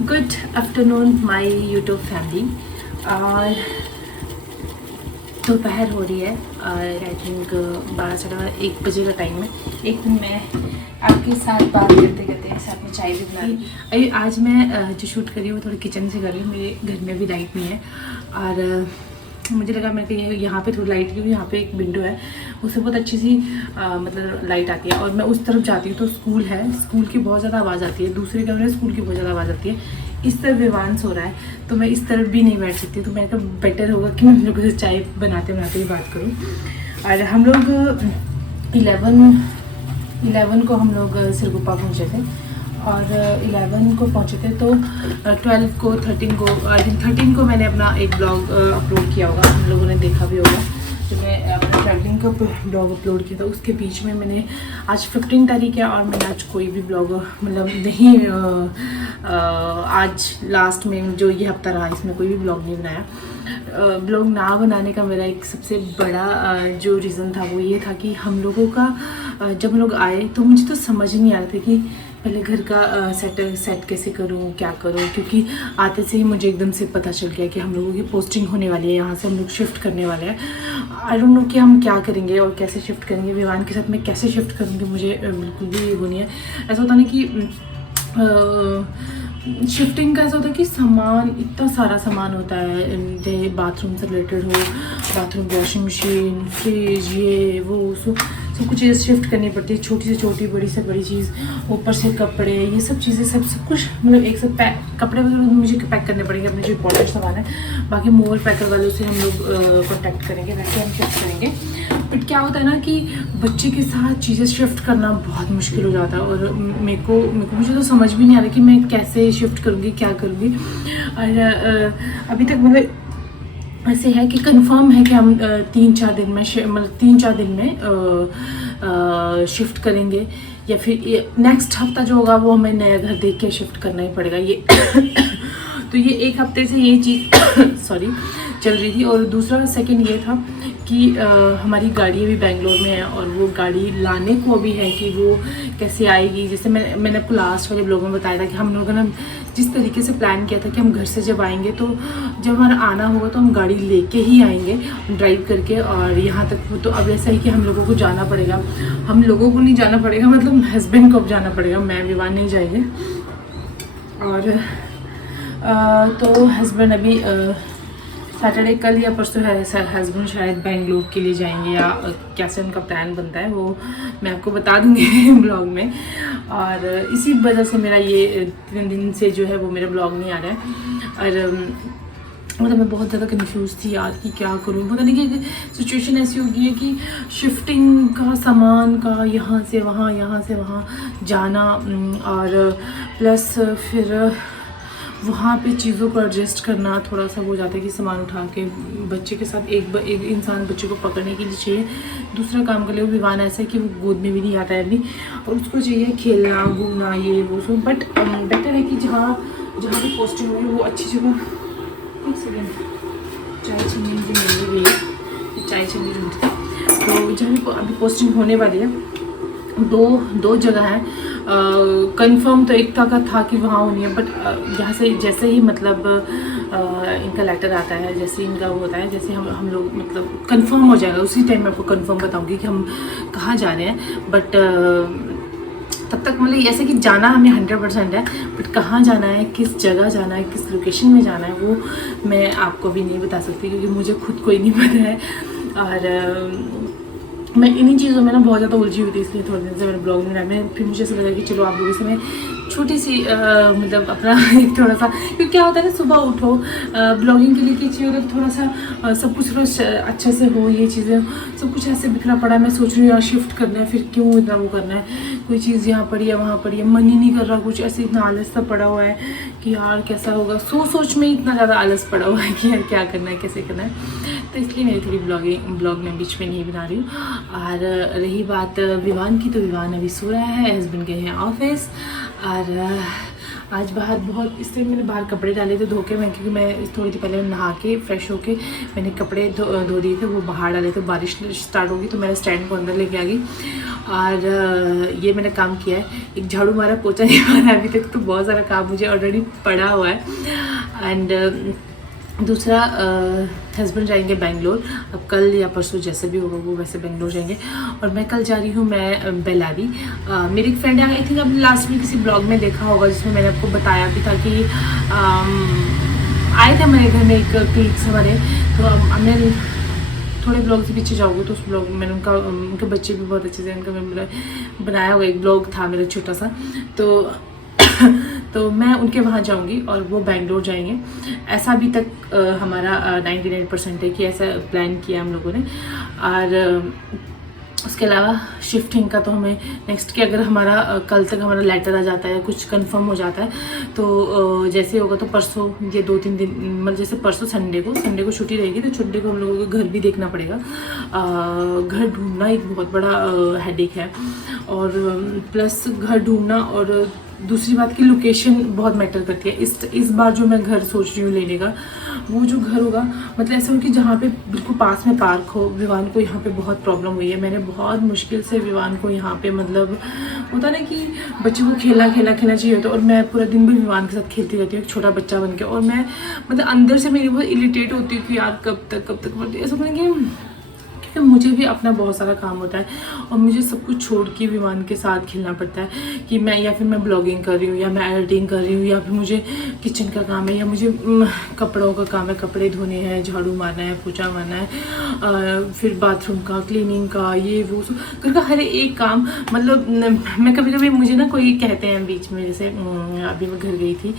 Good afternoon my YouTube family. और दोपहर हो रही है और आई थिंक 12-1 बजे का टाइम है। एक दिन मैं आपके साथ बात करते करते साथ में चाय भी बना रही। आज मैं जो शूट कर रही हूँ वो थोड़ी किचन से कर रही हूँ। मेरे घर में भी लाइट नहीं है और मुझे लगा मैं कि यहाँ पे थोड़ी लाइट, क्योंकि यहाँ पे एक विंडो है उससे बहुत अच्छी सी मतलब लाइट आती है। और मैं उस तरफ जाती हूँ तो स्कूल है, स्कूल की बहुत ज़्यादा आवाज़ आती है। दूसरे कमरे में स्कूल की बहुत ज़्यादा आवाज़ आती है। इस तरफ विवांस हो रहा है तो मैं इस तरफ भी नहीं बैठ सकती। तो मैंने कहा बेटर होगा कि मैं हम लोगों से चाय बनाते बनाते ही बात करूँ। और हम लोग 11 को हम लोग सिरगुप्पा पहुँचे थे और 11 को पहुँचे थे तो 12 को 13 को आई थिंक 13 को मैंने अपना एक ब्लॉग अपलोड किया होगा, हम लोगों ने देखा भी होगा। तो मैं अपना ट्रैवलिंग का ब्लॉग अपलोड किया था। उसके बीच में मैंने आज 15 तारीख है और मैंने आज कोई भी ब्लॉग मतलब नहीं आज लास्ट में जो ये हफ्ता रहा इसमें कोई भी ब्लॉग नहीं बनाया। ब्लॉग ना बनाने का मेरा एक सबसे बड़ा जो रीज़न था वो ये था कि हम लोगों का जब लोग आए तो मुझे तो समझ ही नहीं आ रहा था कि पहले घर का सेट कैसे करूं, क्या करूं, क्योंकि आते से ही मुझे एकदम से पता चल गया कि हम लोगों की पोस्टिंग होने वाली है, यहाँ से हम लोग शिफ्ट करने वाले हैं। आई डोंट नो कि हम क्या करेंगे और कैसे शिफ्ट करेंगे। विवान के साथ मैं कैसे शिफ्ट करूँगी मुझे बिल्कुल भी वो नहीं है। ऐसा होता नहीं कि शिफ्टिंग का ऐसा होता है कि सामान इतना सारा सामान होता है, चाहे बाथरूम से रिलेटेड हो, बाथरूम वॉशिंग मशीन, फ्रिज, ये वो सब कुछ चीज़ें शिफ्ट करनी पड़ती है। छोटी से छोटी, बड़ी से बड़ी चीज़, ऊपर से कपड़े, ये सब चीज़ें सब कुछ मतलब एक साथ पैक, कपड़े वगैरह मुझे पैक करने पड़ेंगे अपने जो इंपॉर्टेंट सामान है। बाकी मोबाइल पैकर वालों से हम लोग कॉन्टैक्ट करेंगे, वैसे हम शिफ्ट करेंगे। बट क्या होता है ना कि बच्चे के साथ चीज़ें शिफ्ट करना बहुत मुश्किल हो जाता है और मुझे तो समझ भी नहीं आ रहा कि मैं कैसे शिफ्ट करूँगी, क्या करूँगी। और अभी तक मतलब ऐसे है कि कंफर्म है कि हम 3-4 दिन में मतलब 3-4 दिन में शिफ्ट करेंगे, या फिर नेक्स्ट हफ्ता जो होगा वो हमें नया घर देख के शिफ्ट करना ही पड़ेगा। ये तो ये एक हफ्ते से ये चीज़ सॉरी चल रही थी। और दूसरा सेकंड ये था कि हमारी गाड़ी अभी बेंगलोर में है और वो गाड़ी लाने को अभी है कि वो कैसे आएगी। जैसे मैंने आपको लास्ट वाले ब्लॉग में बताया था कि हम लोगों ने जिस तरीके से प्लान किया था कि हम घर से जब आएंगे तो जब हमारा आना होगा तो हम गाड़ी लेके ही आएंगे ड्राइव करके और यहाँ तक। तो अब ऐसा ही कि हम लोगों को जाना पड़ेगा, हम लोगों को नहीं जाना पड़ेगा, मतलब हस्बैंड को अब जाना पड़ेगा, मैं विवान नहीं जाएंगे। और तो हस्बैंड अभी सैटरडे कल या परसों है हस्बैंड शायद बेंगलुरु के लिए जाएंगे, या कैसे उनका प्लान बनता है वो मैं आपको बता दूंगी ब्लॉग में। और इसी वजह से मेरा ये 3 दिन से जो है वो मेरा ब्लॉग नहीं आ रहा है। और मतलब मैं बहुत ज़्यादा कंफ्यूज थी यार कि क्या करूँ। पता नहीं कि सिचुएशन ऐसी हो गई है कि शिफ्टिंग का सामान का यहाँ से वहाँ जाना और प्लस फिर वहाँ पे चीज़ों को एडजस्ट करना थोड़ा सा हो जाता है कि सामान उठा के बच्चे के साथ एक इंसान बच्चे को पकड़ने के लिए चाहिए। दूसरा काम कर ले, वो विवान ऐसा है कि वो गोद में भी नहीं आता है अभी और उसको चाहिए खेलना घूमना ये वो सब। बट बेटर है कि जहाँ भी पोस्टिंग होगी वो अच्छी जगह। एक सेकेंड, चाय छन्नी मुझे मिल गई है, चाय छन्नी ढूंढती थी। तो जहाँ भी अभी पोस्टिंग होने वाली है दो जगह है। कंफर्म तो एक था कि वहाँ होनी है, बट यहाँ से जैसे ही मतलब इनका लेटर आता है, जैसे इनका वो होता है, जैसे हम लोग मतलब कंफर्म हो जाएगा उसी टाइम मैं आपको कंफर्म बताऊंगी कि हम कहाँ जा रहे हैं। बट तब तक मतलब ऐसे कि जाना हमें 100% है, बट कहाँ जाना है, किस जगह जाना है, किस लोकेशन में जाना है वो मैं आपको भी नहीं बता सकती क्योंकि मुझे खुद को ही नहीं पता है। और मैं इन्हीं चीज़ों में ना बहुत ज़्यादा उलझी हुई थी, इसलिए थोड़े दिन से मैंने ब्लॉग नहीं बनाया। फिर मुझे ऐसा लगा कि चलो आप लोगों से मैं छोटी सी मतलब अपना एक थोड़ा सा, क्योंकि क्या होता है ना सुबह उठो ब्लॉगिंग के लिए कि चाहिए होता है थोड़ा सा सब कुछ थोड़ा अच्छे से हो, ये चीज़ें सब कुछ ऐसे बिखरा पड़ा है। मैं सोच रही हूँ यार शिफ्ट करना है, फिर क्यों इतना वो करना है, कोई चीज़ यहाँ पड़ी है वहाँ पड़ी है, मन ही नहीं कर रहा कुछ, ऐसे इतना आलस सा पड़ा हुआ है कि यार कैसा होगा। सोच में इतना ज़्यादा आलस पड़ा हुआ है कि यार क्या करना है, कैसे करना है। तो इसलिए मेरी थोड़ी ब्लॉग में बीच में नहीं बना रही हूँ। और रही बात विवान की, तो विवान अभी सो रहा है, हस्बैंड गए हैं ऑफिस। और आज बाहर बहुत इस टाइम मैंने बाहर कपड़े डाले थे धो के, मैं क्योंकि मैं थोड़ी देर पहले नहा के फ्रेश होके मैंने कपड़े धो दिए थे, वो बाहर डाले थे। बारिश स्टार्ट होगी तो मेरा स्टैंड को अंदर लेके आ गई और ये मैंने काम किया है, एक झाड़ू मारा, पोछा नहीं मारा अभी तक, तो बहुत सारा काम मुझे ऑलरेडी पड़ा हुआ है। एंड दूसरा हस्बैंड जाएंगे बेंगलोर, अब कल या परसों जैसे भी होगा वो वैसे बेंगलोर जाएंगे। और मैं कल जा रही हूँ मैं बेलारी। मेरी एक फ्रेंड है, आई थिंक आपने लास्ट में किसी ब्लॉग में देखा होगा जिसमें मैंने आपको बताया भी था कि आए थे हमारे घर में एक क्लिक्स हमारे, तो हमने थोड़े ब्लॉग से पीछे जाओगे तो उस ब्लॉग में मैंने उनके बच्चे भी बहुत अच्छे से, उनका मैं बनाया हुआ एक ब्लॉग था मेरा छोटा सा, तो मैं उनके वहाँ जाऊँगी और वो बेंगलोर जाएंगे। ऐसा अभी तक हमारा 99% है कि ऐसा प्लान किया हम लोगों ने। और उसके अलावा शिफ्टिंग का तो हमें नेक्स्ट कि अगर हमारा कल तक हमारा लेटर आ जाता है, कुछ कंफर्म हो जाता है, तो जैसे होगा तो परसों ये 2-3 दिन, मतलब जैसे परसों संडे को छुट्टी रहेगी, तो छुट्टी को हम लोगों को घर भी देखना पड़ेगा। घर ढूंढना एक बहुत बड़ा हेडेक है, और प्लस घर ढूंढना, और दूसरी बात की लोकेशन बहुत मैटर करती है। इस बार जो मैं घर सोच रही हूँ लेने का, वो जो घर होगा मतलब ऐसा हो कि जहाँ पे बिल्कुल पास में पार्क हो। विवान को यहाँ पे बहुत प्रॉब्लम हुई है, मैंने बहुत मुश्किल से विवान को यहाँ पे, मतलब होता ना कि बच्चे को खेलना चाहिए होता है, और मैं पूरा दिन भी विवान के साथ खेलती रहती हूँ एक छोटा बच्चा बन के, और मैं मतलब अंदर से मेरी बहुत इरिटेट होती हूँ कि यार कब तक ऐसा होता है कि क्योंकि मुझे भी अपना बहुत सारा काम होता है, और मुझे सब कुछ छोड़ के विमान के साथ खेलना पड़ता है कि मैं, या फिर मैं ब्लॉगिंग कर रही हूँ, या मैं एडिटिंग कर रही हूँ, या फिर मुझे किचन का काम है, या मुझे कपड़ों का काम है, कपड़े धोने हैं, झाड़ू मारना है, पोछा मारना है, फिर बाथरूम का, क्लीनिंग का, ये वो सब घर का हर एक काम। मतलब मैं कभी मुझे ना कोई कहते हैं बीच में, जैसे अभी मैं घर गई थी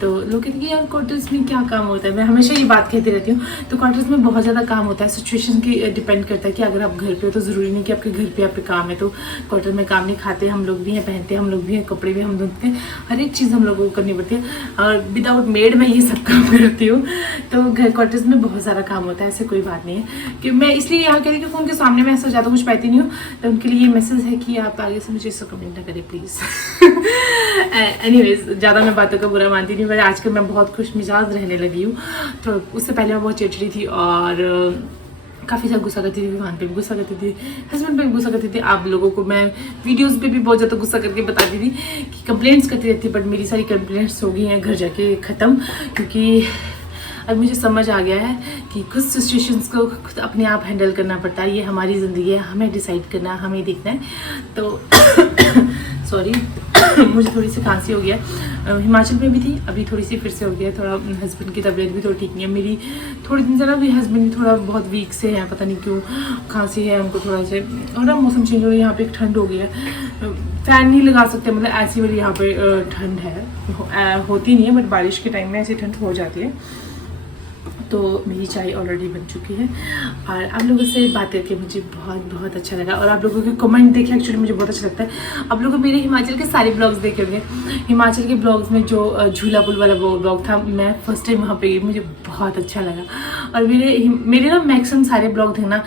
तो लोग कहते हैं कि यार क्वार्टर्स में क्या काम होता है। मैं हमेशा ये बात कहती रहती हूँ, तो क्वार्टर्स में बहुत ज़्यादा काम होता है, सिचुएशन की डिपेंड करता है कि अगर आप घर पे हो तो ज़रूरी नहीं कि आपके घर पे आपके काम है तो क्वार्टर में काम नहीं। खाते हम लोग भी हैं, पहनते हम लोग भी हैं, कपड़े भी हम धोते हैं, हर एक चीज़ हम लोगों को करनी पड़ती है, और विदाउट मेड मैं ये सब काम करती हूँ। तो घर क्वार्टर्स में बहुत सारा काम होता है, ऐसे कोई बात नहीं है कि मैं इसलिए यहाँ कह रही हूँ कि उनके सामने मैं ऐसा ज़्यादा कुछ पाती नहीं हूँ, तो उनके लिए ये मैसेज है कि आप आगे से मुझे इसको कमेंट ना करें प्लीज़। एनीवेज, ज़्यादा मैं बातों का बुरा मानती नहीं, पर आजकल मैं बहुत खुश मिजाज रहने लगी हूँ। तो उससे पहले मैं बहुत चिड़चिड़ी थी, और काफ़ी ज़्यादा गुस्सा करती थी, विमान पे भी गुस्सा करती थी, हस्बैंड पे भी गुस्सा करती थी, आप लोगों को मैं वीडियोस पे भी बहुत ज़्यादा गुस्सा करके बताती थी कि कंप्लेंट्स करती रहती। बट मेरी सारी कंप्लेंट्स हो गई हैं घर जाके ख़त्म, क्योंकि अब मुझे समझ आ गया है कि कुछ सिचुएशंस को खुद अपने आप हैंडल करना पड़ता है। ये हमारी ज़िंदगी है, हमें डिसाइड करना है, हमें देखना है। तो सॉरी मुझे थोड़ी सी खांसी हो गया, हिमाचल में भी थी, अभी थोड़ी सी फिर से हो गया। थोड़ा हस्बैंड की तबीयत भी थोड़ी ठीक नहीं है, मेरी थोड़े दिन से ना भी हस्बैंड भी थोड़ा बहुत वीक से है, पता नहीं क्यों खांसी है उनको थोड़ा से, और ना मौसम चेंज हो रहा है, यहाँ पे एक ठंड हो गई है, फ़ैन नहीं लगा सकते, मतलब ऐसी वाली यहाँ पे ठंड है, होती नहीं है बट बारिश के टाइम में ऐसी ठंड हो जाती है। तो मेरी चाय ऑलरेडी बन चुकी है, और आप लोगों से बात करके मुझे बहुत बहुत अच्छा लगा, और आप लोगों के कमेंट देखे एक्चुअली मुझे बहुत अच्छा लगता है। आप लोगों को मेरे हिमाचल के सारे ब्लॉग्स देखे होंगे, हिमाचल के ब्लॉग्स में जो झूला पुल वाला वो ब्लॉग था, मैं फर्स्ट टाइम वहाँ पे गई, मुझे बहुत अच्छा लगा। और मेरे ना मैक्सिमम सारे ब्लॉग थे ना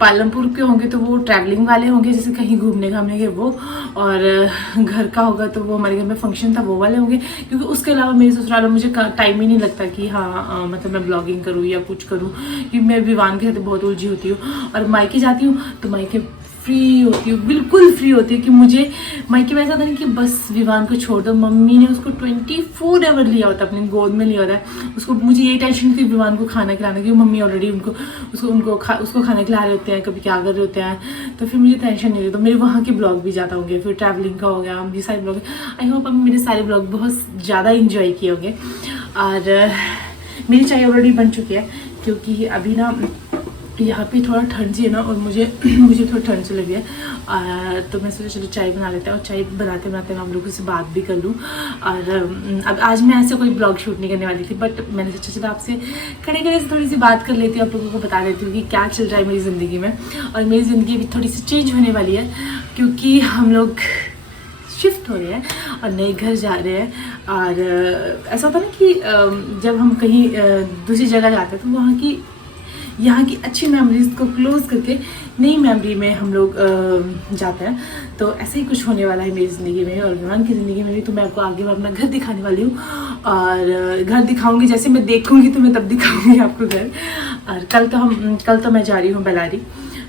पालमपुर के होंगे तो वो ट्रैवलिंग वाले होंगे, जैसे कहीं घूमने घामने के वो, और घर का होगा तो वो हमारे घर में फंक्शन था वो वाले होंगे, क्योंकि उसके अलावा मेरे ससुराल में मुझे टाइम ही नहीं लगता कि हाँ मतलब मैं ब्लॉगिंग करूँ या कुछ करूँ, क्योंकि मैं विवान के साथ बहुत उलझी होती हूँ। और मायके जाती हूँ तो मायके फ्री होती हूँ, बिल्कुल फ्री होती है कि मुझे मायके में ऐसा था नहीं कि बस विवान को छोड़ दो। मम्मी ने उसको 24 आवर लिया होता है, अपनी गोद में लिया होता है उसको। मुझे ये टेंशन थी विवान को खाना खिलाने की, मम्मी ऑलरेडी उसको खाना खिला रहे होते हैं, कभी क्या कर रहे होते हैं, तो फिर मुझे टेंशन नहीं रही। तो मेरे वहाँ के ब्लॉग भी ज़्यादा होंगे, फिर ट्रैवलिंग का हो गया, ये सारे ब्लॉग। आई होप अब मेरे सारे ब्लॉग बहुत ज़्यादा इंजॉय किए होंगे। और मेरी चाय ऑलरेडी बन चुकी है, क्योंकि अभी ना यहाँ पे थोड़ा ठंड सी है ना, और मुझे थोड़ी ठंड सी लगी है, तो मैं सोचा चलो चाय बना लेते हैं, और चाय बनाते बनाते मैं आप लोगों से बात भी कर लूँ। और अब आज मैं ऐसे कोई ब्लॉग शूट नहीं करने वाली थी, बट मैंने सोचा चलो आपसे खड़े से थोड़ी सी बात कर लेती हूँ, आप लोगों को बता देती हूँ कि क्या चल रहा है मेरी ज़िंदगी में। और मेरी ज़िंदगी अभी थोड़ी सी चेंज होने वाली है, क्योंकि हम लोग शिफ्ट हो रहे हैं और नए घर जा रहे हैं। और ऐसा होता है ना कि जब हम कहीं दूसरी जगह जाते हैं तो वहाँ की यहाँ की अच्छी मेमोरीज को क्लोज करके नई मेमोरी में हम लोग जाते हैं। तो ऐसे ही कुछ होने वाला है मेरी ज़िंदगी में और विमान की ज़िंदगी में भी। तो मैं आपको आगे अपना घर दिखाने वाली हूँ, और घर दिखाऊंगी, जैसे मैं देखूंगी तो मैं तब दिखाऊंगी आपको घर। और कल तो मैं जा रही हूँ बेलारी।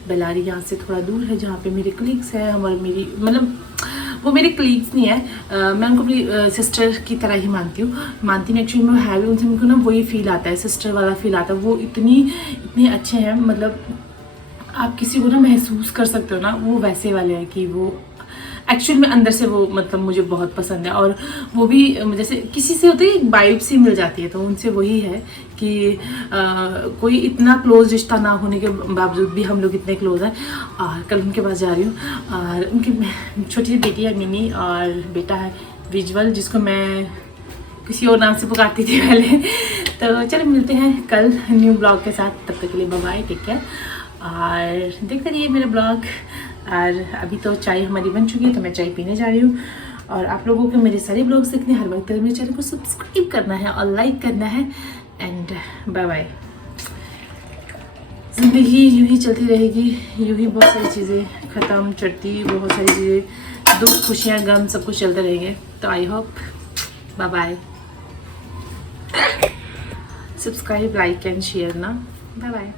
बेलारी यहाँ से थोड़ा दूर है, जहाँ पे मेरे कलीग्स हैं। हमारी मेरी मतलब वो मेरे कलीग्स नहीं है, मैं उनको अपनी सिस्टर की तरह ही मानती नहीं एक्चुअली मैं है भी उनसे, मेरे को ना वही फील आता है, सिस्टर वाला फील आता है। वो इतने अच्छे हैं, मतलब आप किसी को ना महसूस कर सकते हो ना, वो वैसे वाले हैं कि वो एक्चुअल में अंदर से वो मतलब मुझे बहुत पसंद है। और वो भी जैसे किसी से होती है एक वाइब सी मिल जाती है, तो उनसे वही है कि कोई इतना क्लोज रिश्ता ना होने के बावजूद भी हम लोग इतने क्लोज हैं। और कल उनके पास जा रही हूँ, और उनकी छोटी सी बेटी है मिनी, और बेटा है विजुअल, जिसको मैं किसी और नाम से पुकारती थी पहले। तो चलो मिलते हैं कल न्यू ब्लॉग के साथ, तब तक के लिए बाय बाय, टेक केयर, और देखते रहिए मेरा ब्लॉग। और अभी तो चाय हमारी बन चुकी है, तो मैं चाय पीने जा रही हूँ। और आप लोगों को मेरे सारे ब्लॉग्स देखने हर वक्त मेरे चैनल को सब्सक्राइब करना है और लाइक करना है। And bye bye. ज़िंदगी यूँ ही चलती रहेगी, यूँ ही बहुत सारी चीज़ें ख़त्म चढ़ती, बहुत सारी चीज़ें, दुख खुशियाँ गम सब कुछ चलते रहेंगे। तो I hope, bye bye, subscribe like and share ना, बाय बाय।